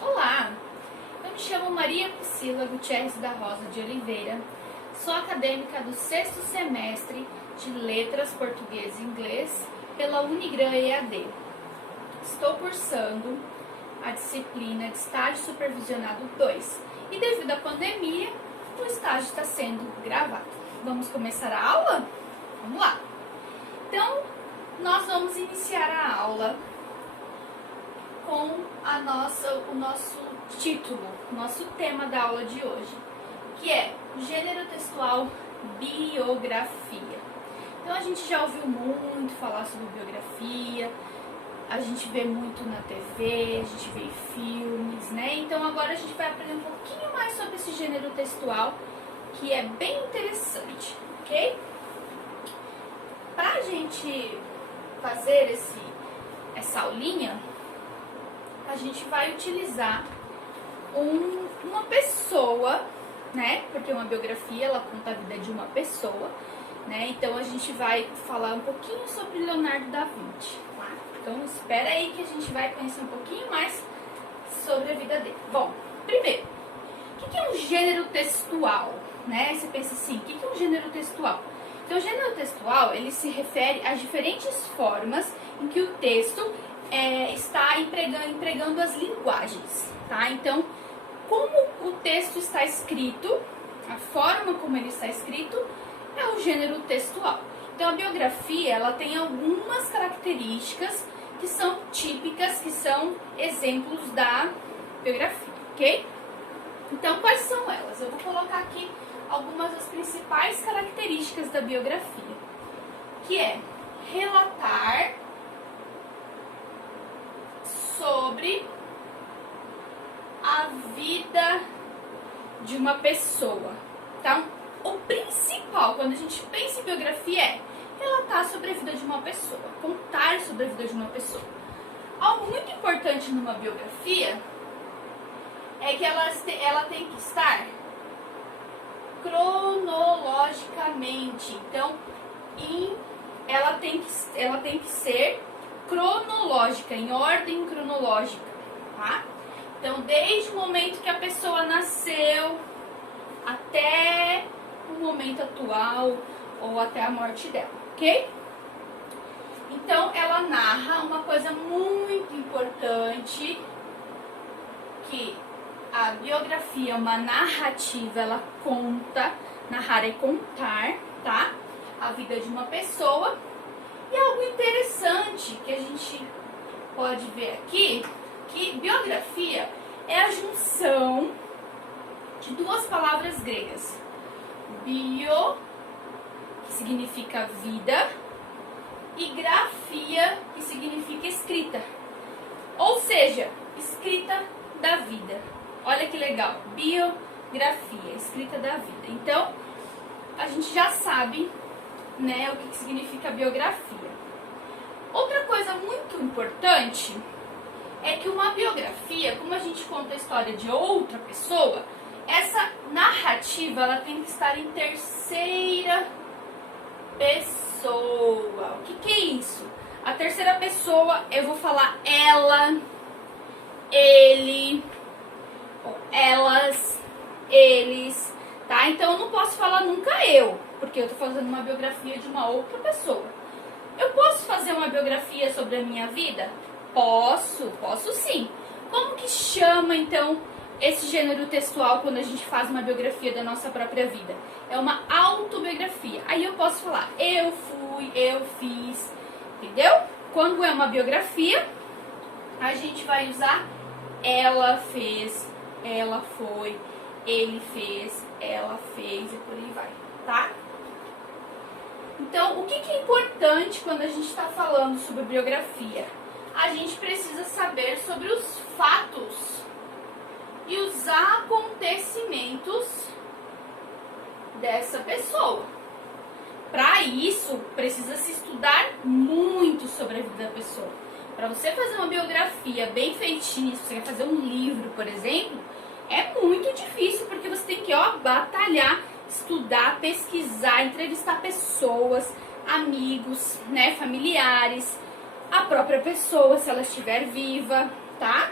Olá, eu me chamo Maria Priscila Gutierrez da Rosa de Oliveira, sou acadêmica do 6º semestre de Letras Português e Inglês pela Unigran EAD. Estou cursando a disciplina de Estágio Supervisionado 2 e devido à pandemia, o estágio está sendo gravado. Vamos começar a aula? Vamos lá! Então, nós vamos iniciar a aula com o nosso título, o nosso tema da aula de hoje, que é o gênero textual biografia. Então a gente já ouviu muito falar sobre biografia, a gente vê muito na TV, a gente vê em filmes, né? Então agora a gente vai aprender um pouquinho mais sobre esse gênero textual, que é bem interessante, ok? Pra gente fazer essa aulinha, a gente vai utilizar uma pessoa, né? Porque uma biografia, ela conta a vida de uma pessoa, né? Então a gente vai falar um pouquinho sobre Leonardo da Vinci, tá? Então espera aí que a gente vai conhecer um pouquinho mais sobre a vida dele. Bom, primeiro, o que é um gênero textual, né? Você pensa assim, o que é um gênero textual? Então o gênero textual, ele se refere às diferentes formas em que o texto está empregando as linguagens, tá? Então, como o texto está escrito, a forma como ele está escrito, é o gênero textual. Então, a biografia, ela tem algumas características que são típicas, que são exemplos da biografia, ok? Então, quais são elas? Eu vou colocar aqui algumas das principais características da biografia, que é relatar sobre a vida de uma pessoa. Então, o principal, quando a gente pensa em biografia, é relatar sobre a vida de uma pessoa, contar sobre a vida de uma pessoa. Algo muito importante numa biografia é que ela tem que estar cronologicamente. Então, ela tem que ser cronológica, em ordem cronológica, tá? Então, desde o momento que a pessoa nasceu até o momento atual ou até a morte dela, ok? Então, ela narra uma coisa muito importante, que a biografia é uma narrativa, ela conta, narrar é contar, tá? A vida de uma pessoa. E algo interessante que a gente pode ver aqui, que biografia é a junção de duas palavras gregas. Bio, que significa vida, e grafia, que significa escrita. Ou seja, escrita da vida. Olha que legal, biografia, escrita da vida. Então, a gente já sabe, né, o que significa biografia. Outra coisa muito importante é que uma biografia, como a gente conta a história de outra pessoa, essa narrativa, ela tem que estar em terceira pessoa. O que é isso? A terceira pessoa, eu vou falar ela, ele, ou elas, eles, tá? Então eu não posso falar nunca eu, porque eu tô fazendo uma biografia de uma outra pessoa. Eu posso fazer uma biografia sobre a minha vida? Posso sim. Como que chama, então, esse gênero textual quando a gente faz uma biografia da nossa própria vida? É uma autobiografia. Aí eu posso falar, eu fui, eu fiz, entendeu? Quando é uma biografia, a gente vai usar ela fez, ela foi, ele fez, ela fez e por aí vai, tá? Então, o que é importante quando a gente está falando sobre biografia? A gente precisa saber sobre os fatos e os acontecimentos dessa pessoa. Para isso, precisa se estudar muito sobre a vida da pessoa. Para você fazer uma biografia bem feitinha, se você quer fazer um livro, por exemplo, é muito difícil, porque você tem que batalhar, estudar, pesquisar, entrevistar pessoas, amigos, né, familiares, a própria pessoa, se ela estiver viva, tá?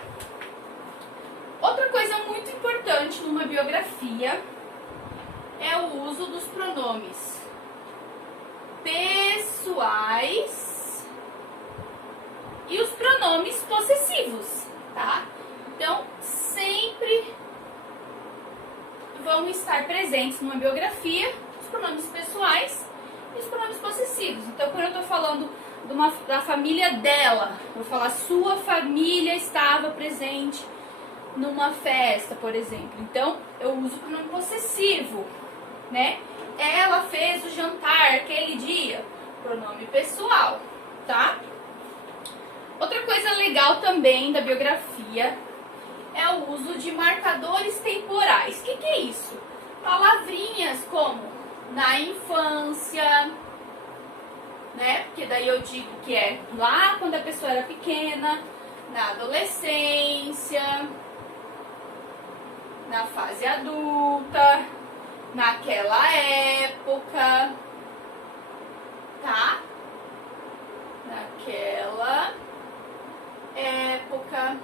numa biografia é o uso dos pronomes pessoais e os pronomes possessivos, tá? Então, sempre vão estar presentes numa biografia os pronomes pessoais e os pronomes possessivos. Então, quando eu estou falando da família dela, eu vou falar sua família estava presente numa festa, por exemplo. Então, eu uso o pronome possessivo, né? Ela fez o jantar aquele dia, pronome pessoal, tá? Outra coisa legal também da biografia é o uso de marcadores temporais. O que é isso? Palavrinhas como na infância, né? Porque daí eu digo que é lá quando a pessoa era pequena, na adolescência, na fase adulta, naquela época, tá? Naquela época,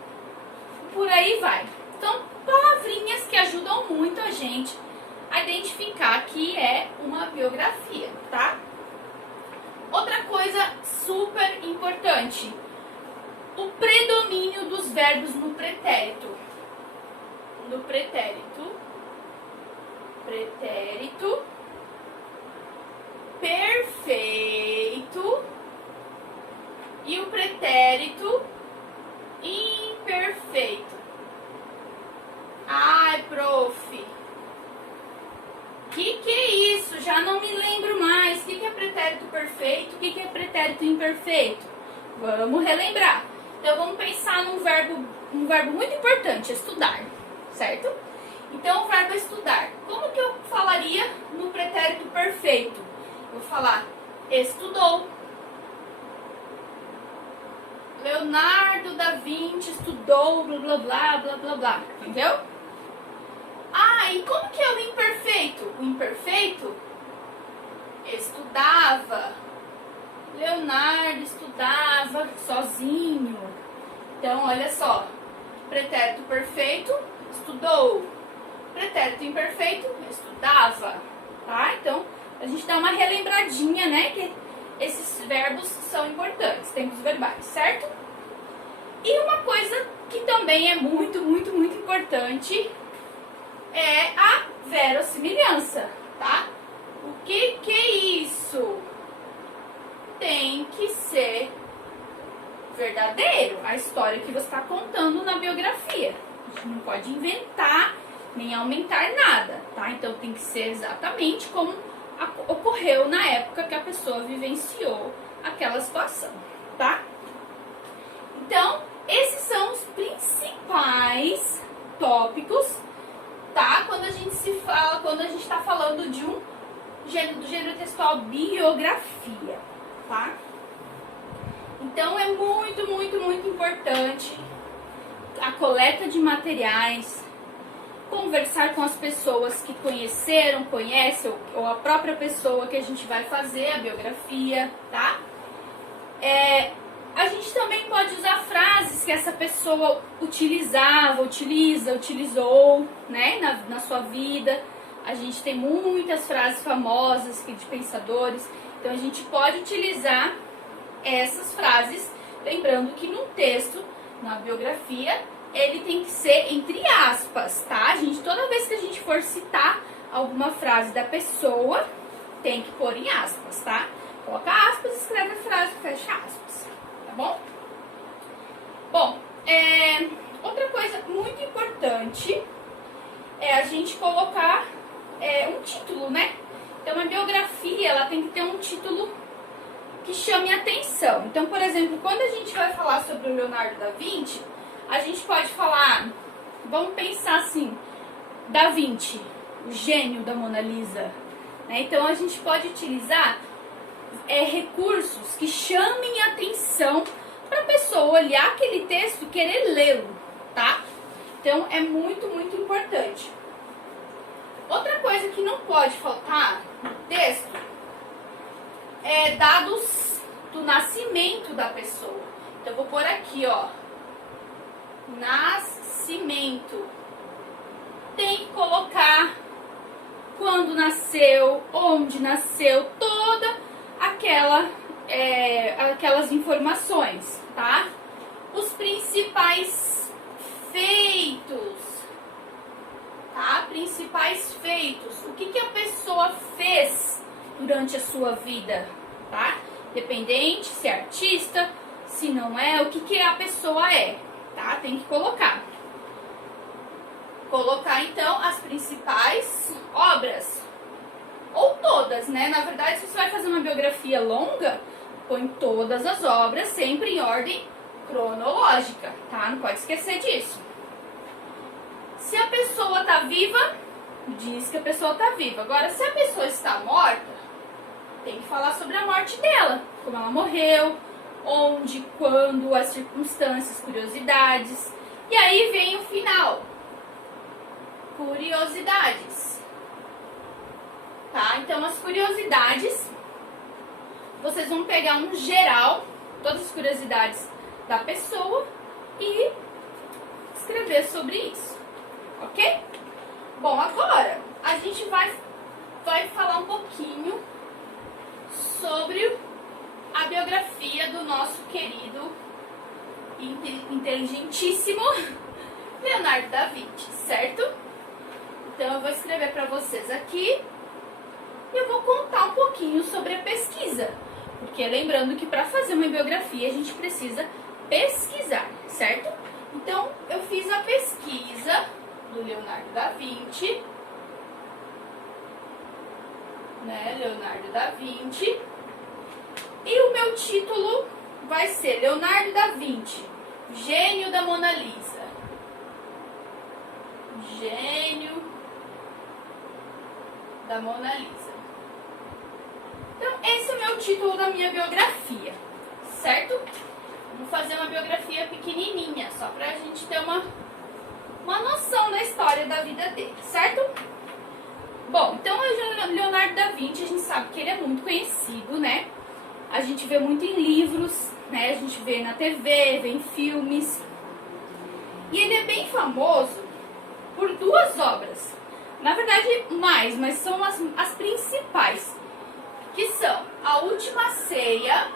por aí vai. Então, palavrinhas que ajudam muito a gente a identificar que é uma biografia, tá? Outra coisa super importante, o predomínio dos verbos no pretérito. No pretérito, perfeito e o pretérito imperfeito. Ai, prof, que é isso? Já não me lembro mais. O que é pretérito perfeito? O que é pretérito imperfeito? Vamos relembrar. Então, vamos pensar num verbo muito importante, estudar, certo? Então, o verbo estudar. Como que eu falaria no pretérito perfeito? Eu vou falar estudou. Leonardo da Vinci estudou, blá, blá, blá, blá, blá, blá. Entendeu? Ah, e como que é o imperfeito? O imperfeito estudava. Leonardo estudava sozinho. Então, olha só. Pretérito perfeito, estudou. Pretérito imperfeito, estudava. Tá? Então, a gente dá uma relembradinha, né? Que esses verbos são importantes, tempos verbais, certo? E uma coisa que também é muito, muito, muito importante é a verossimilhança, tá? O que é isso? Tem que ser verdadeiro, a história que você está contando na biografia. A gente não pode inventar nem aumentar nada, tá? Então tem que ser exatamente como ocorreu na época que a pessoa vivenciou aquela situação, tá? Então, esses são os principais tópicos, tá? Quando a gente está falando de do gênero textual biografia, tá? Então é muito, muito, muito importante a coleta de materiais, conversar com as pessoas que conheceram, conhecem, ou a própria pessoa que a gente vai fazer a biografia, tá? A gente também pode usar frases que essa pessoa utilizava, utilizou, né, na sua vida. A gente tem muitas frases famosas de pensadores, então a gente pode utilizar essas frases, lembrando que num texto, na biografia, ele tem que ser entre aspas, tá? Toda vez que a gente for citar alguma frase da pessoa, tem que pôr em aspas, tá? Coloca aspas, escreve a frase, fecha aspas, tá bom? Bom, outra coisa muito importante é a gente colocar um título, né? Então, a biografia, ela tem que ter um título que chame atenção. Então, por exemplo, quando a gente vai falar sobre o Leonardo da Vinci, a gente pode falar, vamos pensar assim, Da Vinci, o gênio da Mona Lisa, né? Então, a gente pode utilizar recursos que chamem atenção para a pessoa olhar aquele texto e querer lê-lo, tá? Então, é muito, muito importante. Outra coisa que não pode faltar no texto é dados do nascimento da pessoa. Então, eu vou pôr aqui, ó, nascimento. Tem que colocar quando nasceu, onde nasceu, toda aquelas informações, tá? Os principais feitos, tá? Principais feitos. O que a pessoa fez durante a sua vida, tá? Independente se é artista, se não é, o que a pessoa é, tá? Tem que colocar. Colocar, então, as principais obras. Ou todas, né? Na verdade, se você vai fazer uma biografia longa, põe todas as obras, sempre em ordem cronológica, tá? Não pode esquecer disso. Se a pessoa tá viva, diz que a pessoa tá viva. Agora, se a pessoa está morta, tem que falar sobre a morte dela. Como ela morreu, onde, quando, as circunstâncias, curiosidades. E aí vem o final. Curiosidades. Tá? Então, as curiosidades, vocês vão pegar um geral, todas as curiosidades da pessoa e escrever sobre isso. Ok? Bom, agora a gente vai falar um pouquinho sobre a biografia do nosso querido e inteligentíssimo Leonardo da Vinci, certo? Então eu vou escrever para vocês aqui e eu vou contar um pouquinho sobre a pesquisa, porque lembrando que para fazer uma biografia a gente precisa pesquisar, certo? Então eu fiz a pesquisa do Leonardo da Vinci, né? Leonardo da Vinci. E o meu título vai ser Leonardo da Vinci, gênio da Mona Lisa. Gênio da Mona Lisa. Então, esse é o meu título da minha biografia, certo? Vou fazer uma biografia pequenininha, só pra gente ter uma noção da história da vida dele, certo? Bom, então o Leonardo da Vinci, a gente sabe que ele é muito conhecido, né? A gente vê muito em livros, né? A gente vê na TV, vê em filmes. E ele é bem famoso por duas obras. Na verdade, mais, mas são as principais. Que são A Última Ceia.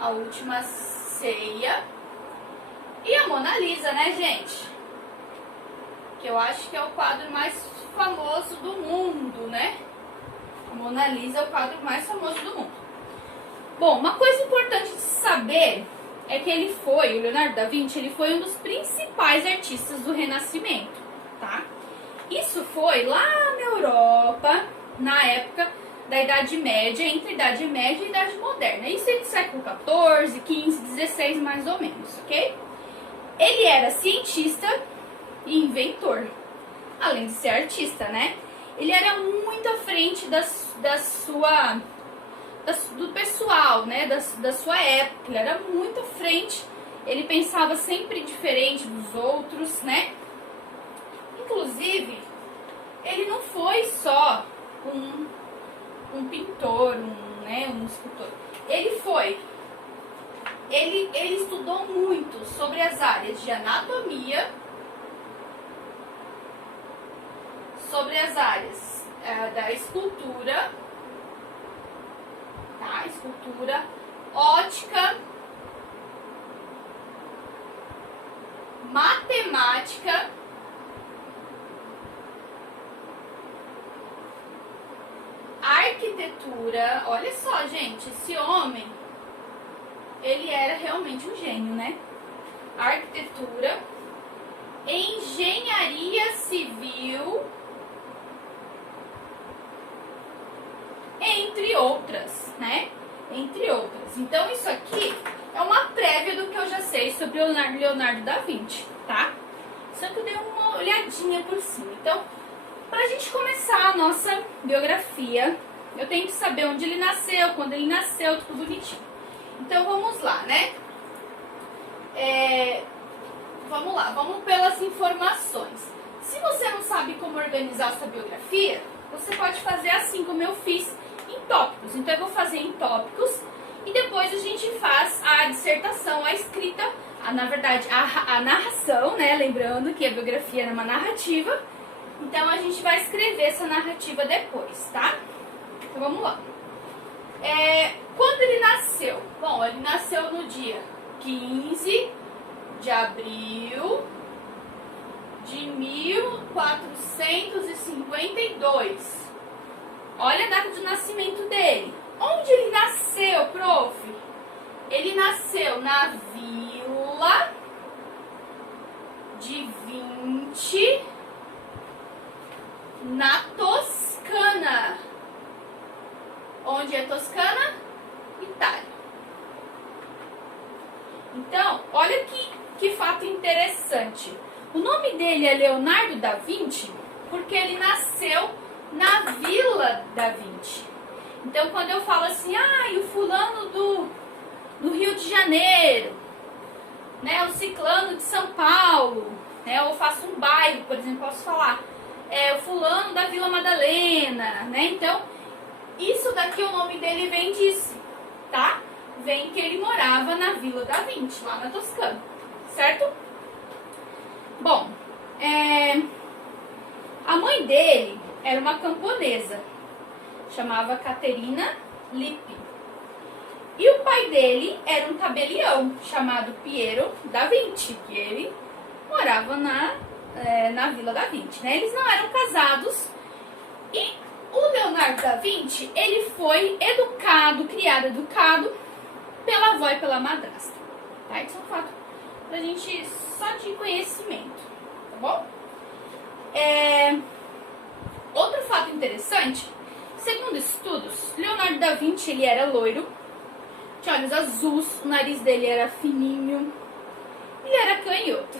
A Última Ceia. E a Mona Lisa, né, gente? Que eu acho que é o quadro mais famoso do mundo, né? A Mona Lisa é o quadro mais famoso do mundo. Bom, uma coisa importante de saber é que o Leonardo da Vinci, ele foi um dos principais artistas do Renascimento, tá? Isso foi lá na Europa, na época da Idade Média, entre a Idade Média e a Idade Moderna. Isso é do século XIV, XV, XVI, mais ou menos, ok? Ele era cientista e inventor, além de ser artista, né? Ele era muito à frente do pessoal, né? Da sua época. Ele era muito à frente. Ele pensava sempre diferente dos outros, né? Inclusive, ele não foi só um pintor, um escultor. Ele estudou muito sobre as áreas de anatomia, sobre as áreas da escultura, tá? Escultura, ótica, matemática, arquitetura. Olha só, gente, esse homem, ele era realmente um gênio, né? Arquitetura, engenharia civil, entre outras, né? Entre outras. Então, isso aqui é uma prévia do que eu já sei sobre o Leonardo da Vinci, tá? Só que eu dei uma olhadinha por cima. Então, pra gente começar a nossa biografia, eu tenho que saber onde ele nasceu, quando ele nasceu, tudo bonitinho. Então, vamos lá, né? Vamos lá, vamos pelas informações. Se você não sabe como organizar sua biografia, você pode fazer assim como eu fiz, em tópicos. Então eu vou fazer em tópicos e depois a gente faz a dissertação, a escrita na verdade, a narração, né? Lembrando que a biografia é uma narrativa. Então, a gente vai escrever essa narrativa depois, tá? Então, vamos lá. Quando ele nasceu? Bom, ele nasceu no dia 15 de abril de 1452. Olha a data de nascimento dele. Onde ele nasceu, prof? Ele nasceu na Vila de Vinci, na Toscana. Onde é Toscana? Itália. Então, olha que fato interessante. O nome dele é Leonardo da Vinci porque ele nasceu na Vila da Vinci. Então, quando eu falo assim, o fulano do Rio de Janeiro, né, o ciclano de São Paulo, né, ou faço um bairro, por exemplo, posso falar, o fulano da Vila Madalena, né, então, isso daqui, o nome dele vem disso, tá? Vem que ele morava na Vila da Vinci, lá na Toscana, certo? Bom, a mãe dele era uma camponesa, chamava Caterina Lippi. E o pai dele era um tabelião, chamado Piero da Vinci, que ele morava na Vila da Vinci, né? Eles não eram casados. E o Leonardo da Vinci, ele foi criado educado pela avó e pela madrasta, tá? Isso é um fato pra gente só de conhecimento, tá bom? Outro fato interessante, segundo estudos, Leonardo da Vinci, ele era loiro, tinha olhos azuis, o nariz dele era fininho, ele era canhoto.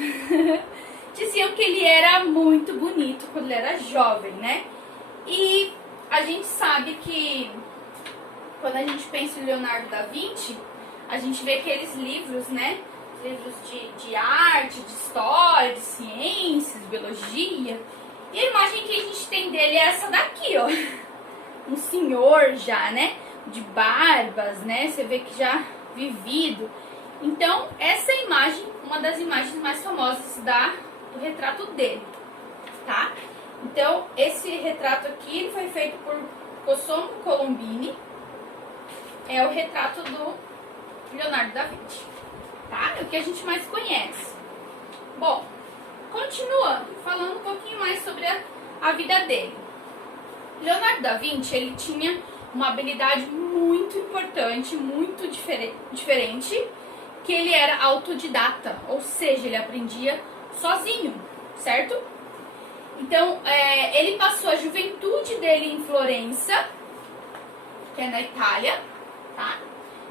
Diziam que ele era muito bonito quando ele era jovem, né? E a gente sabe que quando a gente pensa em Leonardo da Vinci, a gente vê aqueles livros, né? Livros de arte, de história, de ciências, biologia. E a imagem que a gente tem dele é essa daqui, ó. Um senhor já, né? De barbas, né? Você vê que já vivido. Então, essa é a imagem, uma das imagens mais famosas do retrato dele, tá? Então, esse retrato aqui foi feito por Cosimo Colombini. É o retrato do Leonardo da Vinci, tá? É o que a gente mais conhece. Bom, continuando, falando um pouquinho mais sobre a vida dele. Leonardo da Vinci, ele tinha uma habilidade muito importante, muito diferente, que ele era autodidata, ou seja, ele aprendia sozinho, certo? Então, ele passou a juventude dele em Florença, que é na Itália, tá?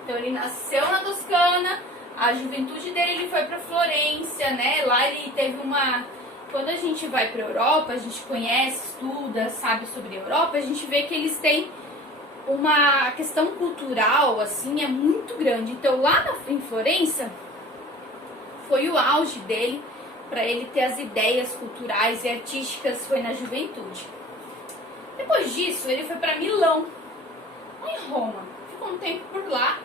Então, ele nasceu na Toscana, a juventude dele ele foi para Florença, né? Lá ele teve uma... Quando a gente vai para a Europa, a gente conhece, estuda, sabe sobre a Europa, a gente vê que eles têm uma questão cultural, assim, é muito grande. Então, lá em Florença, foi o auge dele, para ele ter as ideias culturais e artísticas, foi na juventude. Depois disso, ele foi para Milão, lá em Roma, ficou um tempo por lá,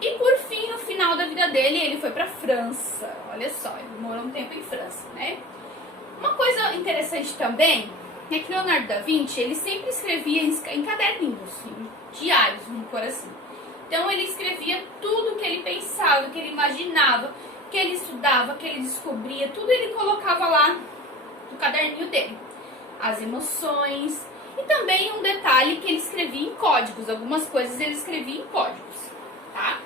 e por fim, no final da vida dele, ele foi para França. Olha só, ele morou um tempo em França, né? Uma coisa interessante também é que Leonardo da Vinci, ele sempre escrevia em caderninhos, em diários, vamos por assim. Então ele escrevia tudo que ele pensava, que ele imaginava, que ele estudava, que ele descobria, tudo ele colocava lá no caderninho dele. As emoções e também um detalhe que ele escrevia em códigos, algumas coisas ele escrevia em códigos, tá?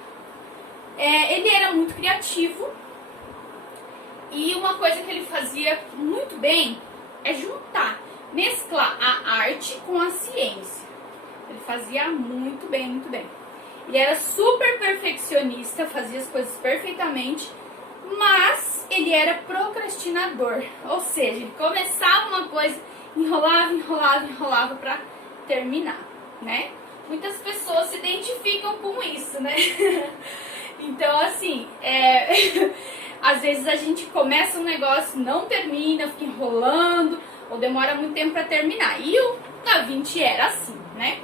Ele era muito criativo e uma coisa que ele fazia muito bem é juntar, mesclar a arte com a ciência. Ele fazia muito bem, muito bem. Ele era super perfeccionista, fazia as coisas perfeitamente, mas ele era procrastinador. Ou seja, ele começava uma coisa, enrolava para terminar, né? Muitas pessoas se identificam com isso, né? Então, assim, às vezes a gente começa um negócio, não termina, fica enrolando, ou demora muito tempo para terminar. E o Da Vinci era assim, né?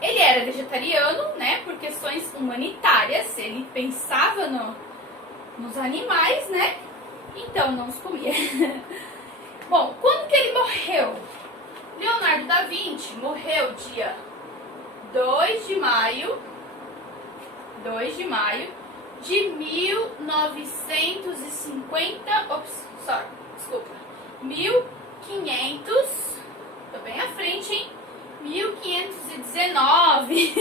Ele era vegetariano, né? Por questões humanitárias, ele pensava nos animais, né? Então não os comia. Bom, quando que ele morreu? Leonardo da Vinci morreu dia 2 de maio de 1950, desculpa, 1500, tô bem à frente, hein? 1519.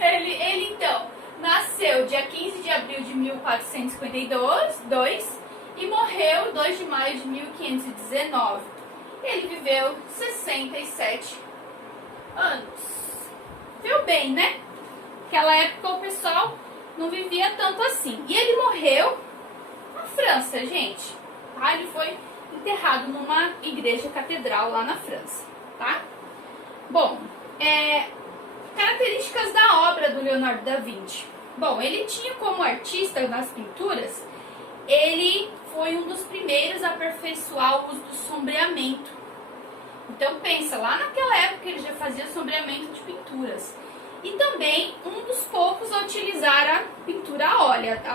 ele então nasceu dia 15 de abril de 1452 e morreu 2 de maio de 1519. Ele viveu 67 anos. Viu bem, né? Naquela época o pessoal não vivia tanto assim. E ele morreu na França, gente. Tá? Ele foi enterrado numa igreja catedral lá na França, tá? Bom, características da obra do Leonardo da Vinci. Bom, ele tinha como artista nas pinturas, ele foi um dos primeiros a aperfeiçoar o uso do sombreamento. Então pensa, lá naquela época ele já fazia sombreamento de pinturas. E também um dos poucos a utilizar a pintura a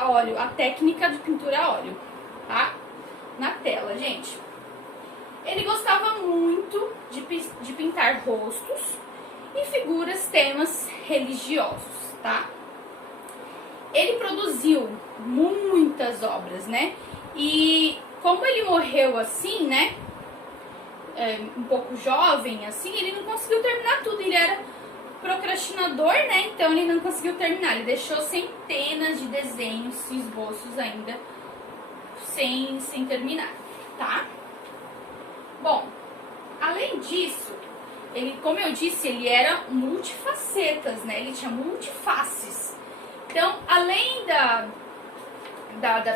óleo, a técnica de pintura a óleo, tá? Na tela, gente. Ele gostava muito de pintar rostos e figuras, temas religiosos, tá? Ele produziu muitas obras, né? E como ele morreu assim, né? Um pouco jovem, assim, ele não conseguiu terminar tudo. Ele era procrastinador, né? Então ele não conseguiu terminar. Ele deixou centenas de desenhos e esboços ainda sem terminar, tá? Bom, além disso, ele, como eu disse, ele era multifacetas, né? Ele tinha multifaces. Então, além da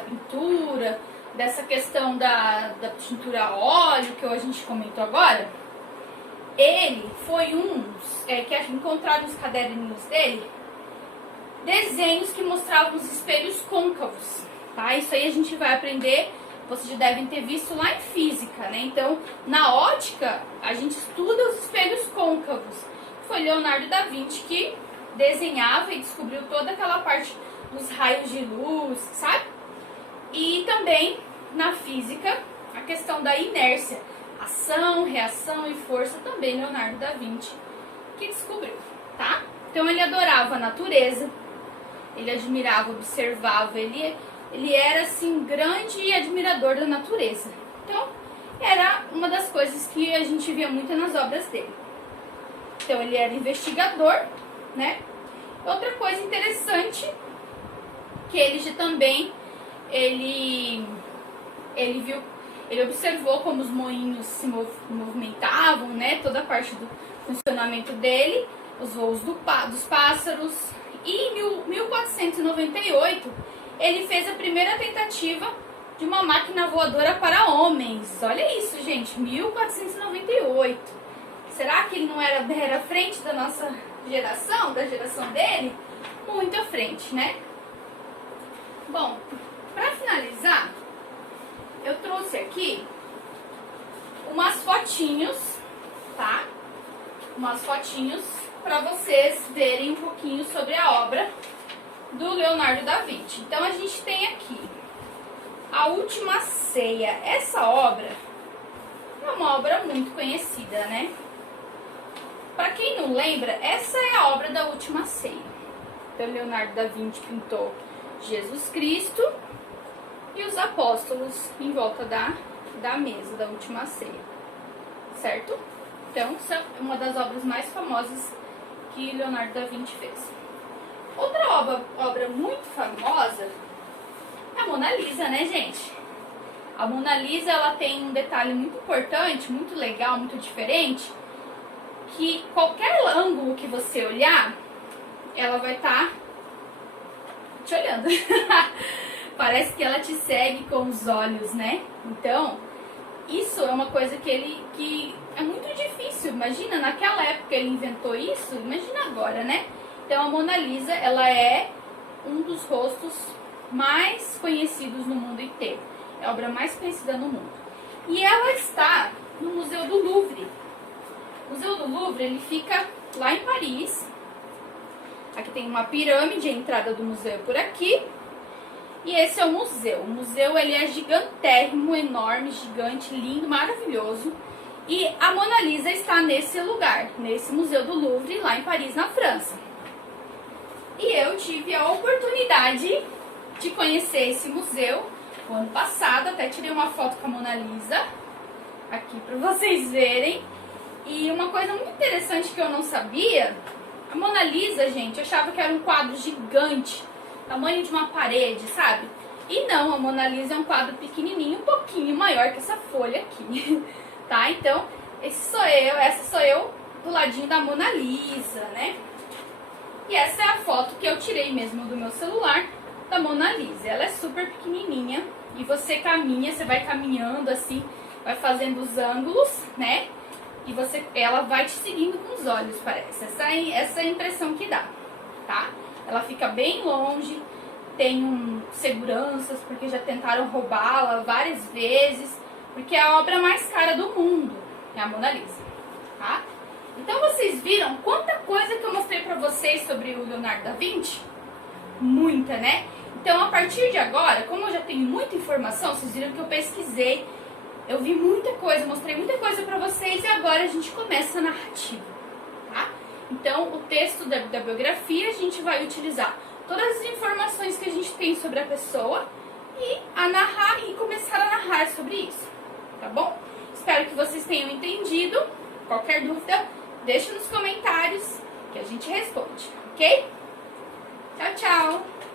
pintura, dessa questão da pintura a óleo que a gente comentou agora, ele foi que encontraram nos caderninhos dele desenhos que mostravam os espelhos côncavos, tá? Isso aí a gente vai aprender, vocês já devem ter visto lá em física, né? Então, na ótica, a gente estuda os espelhos côncavos. Foi Leonardo da Vinci que desenhava e descobriu toda aquela parte dos raios de luz, sabe? E também, na física, a questão da inércia, ação, reação e força, também Leonardo da Vinci que descobriu, tá? Então ele adorava a natureza, ele admirava, observava, ele era assim grande admirador da natureza. Então era uma das coisas que a gente via muito nas obras dele. Então ele era investigador, né? Outra coisa interessante que ele observou como os moinhos se movimentavam, né? Toda a parte do funcionamento dele, os voos dos pássaros. E em 1498 ele fez a primeira tentativa de uma máquina voadora para homens. Olha isso, gente, 1498. Será que ele não era à frente da nossa geração, da geração dele? Muito à frente, né? Bom, para finalizar, eu trouxe aqui umas fotinhos, tá? Umas fotinhos para vocês verem um pouquinho sobre a obra do Leonardo da Vinci. Então a gente tem aqui A Última Ceia. Essa obra é uma obra muito conhecida, né? Para quem não lembra, essa é a obra da Última Ceia. Então Leonardo da Vinci pintou Jesus Cristo e os apóstolos em volta da mesa da Última Ceia, certo? Então, essa é uma das obras mais famosas que Leonardo da Vinci fez. Outra obra muito famosa é a Mona Lisa, né, gente? A Mona Lisa, ela tem um detalhe muito importante, muito legal, muito diferente, que qualquer ângulo que você olhar, ela vai estar te olhando. Parece que ela te segue com os olhos, né? Então, isso é uma coisa que é muito difícil. Imagina, naquela época ele inventou isso, imagina agora, né? Então, a Mona Lisa, ela é um dos rostos mais conhecidos no mundo inteiro. É a obra mais conhecida no mundo. E ela está no Museu do Louvre. O Museu do Louvre, ele fica lá em Paris. Aqui tem uma pirâmide, a entrada do museu é por aqui. E esse é o museu. O museu ele é gigantérrimo, enorme, gigante, lindo, maravilhoso. E a Mona Lisa está nesse lugar, nesse Museu do Louvre, lá em Paris, na França. E eu tive a oportunidade de conhecer esse museu o ano passado. Até tirei uma foto com a Mona Lisa, aqui para vocês verem. E uma coisa muito interessante que eu não sabia, a Mona Lisa, gente, eu achava que era um quadro gigante, tamanho de uma parede, sabe? E não, a Mona Lisa é um quadro pequenininho, um pouquinho maior que essa folha aqui, tá? Então, essa sou eu do ladinho da Mona Lisa, né? E essa é a foto que eu tirei mesmo do meu celular da Mona Lisa. Ela é super pequenininha e você caminha, você vai caminhando assim, vai fazendo os ângulos, né? E ela vai te seguindo com os olhos, parece. Essa é a impressão que dá, tá? Ela fica bem longe, tem seguranças, porque já tentaram roubá-la várias vezes, porque é a obra mais cara do mundo, é a Mona Lisa, tá? Então vocês viram quanta coisa que eu mostrei pra vocês sobre o Leonardo da Vinci? Muita, né? Então a partir de agora, como eu já tenho muita informação, vocês viram que eu pesquisei, eu vi muita coisa, mostrei muita coisa pra vocês e agora a gente começa a narrativa, tá? Então, o texto da biografia a gente vai utilizar todas as informações que a gente tem sobre a pessoa e começar a narrar sobre isso, tá bom? Espero que vocês tenham entendido. Qualquer dúvida, deixa nos comentários que a gente responde, ok? Tchau, tchau!